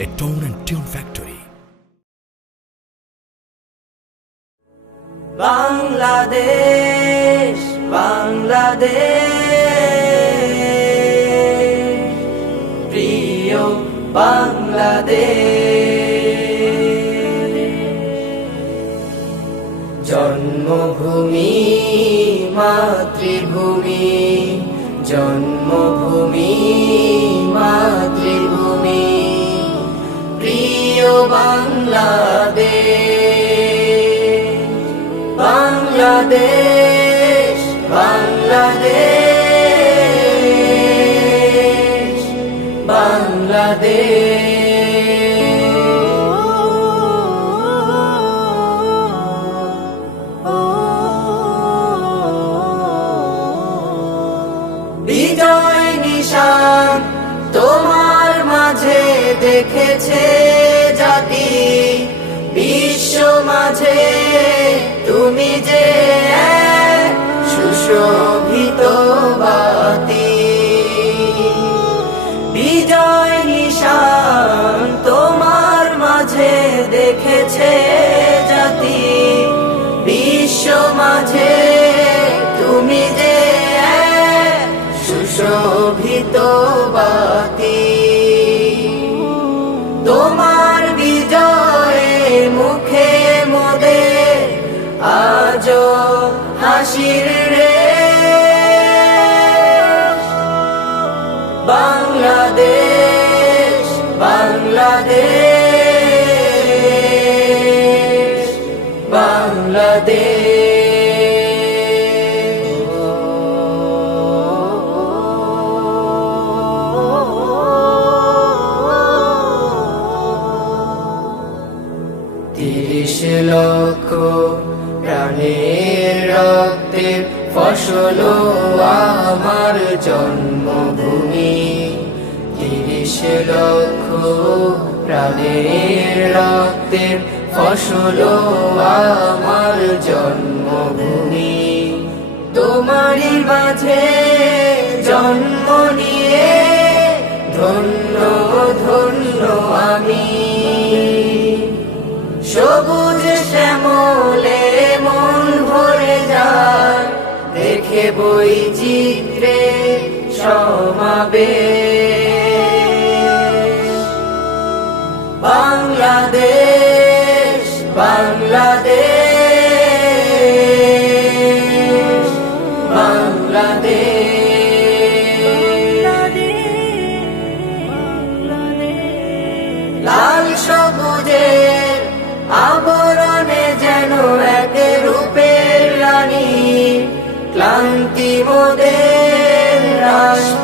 a tone and tune factory. Bangladesh Bangladesh প্রিয় বাংলাদেশ জন্মভূমি মাতৃভূমি জন্মভূমি মাতৃভূমি প্রিয় বাংলাদেশ। বাংলাদেশ বাংলাদেশ বাংলাদেশ। বিজয় নিশান তোমার মাঝে দেখেছে হাসির রে বাংলাদেশ বাংলাদেশ বাংলাদেশ। তিরিশ লক্ষ প্রাণের রক্তের ফসল আমার জন্মভূমি। তিরিশ লক্ষ প্রাণের রক্তের ফসল আমার জন্মভূমি। তোমারই মাঝে জন্ম নিয়ে ধন্য বৈচিত্রে সমাবে বাংলাদেশ বাংলাদেশ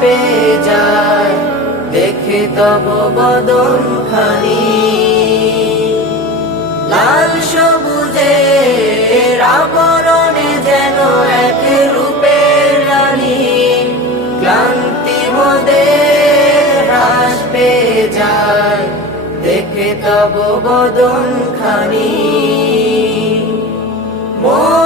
পেয়ে যায়, দেখে তব বদন খানি। লাল সবুজের আবরণে যেন এক রূপের রানী, ক্লান্তি মোদের হ্রাস পেয়ে যায়, দেখে তব বদন খানি। মনে